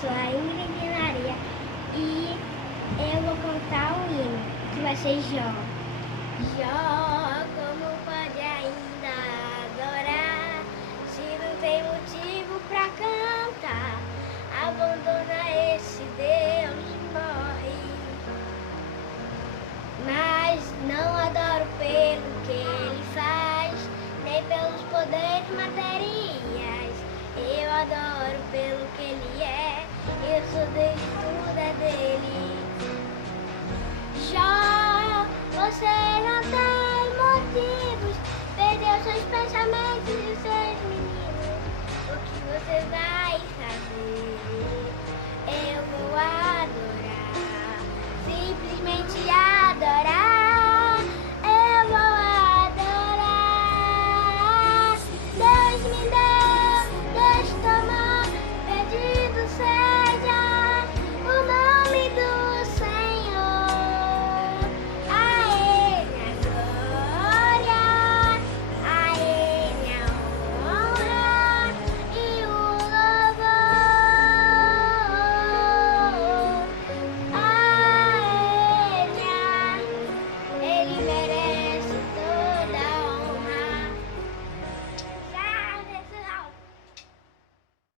sou a Ingrid Maria e eu vou cantar um hino, que vai ser Jó. Jó, como pode ainda adorar, se não tem motivo pra cantar? Abandona esse Deus e morre. Mas não adoro pelo que ele faz, nem pelos poderes materiais. Eu adoro pelo que ele é, eu sou dele, tudo é dele. Jó, você não tem motivos, perdeu seus pensamentos e seus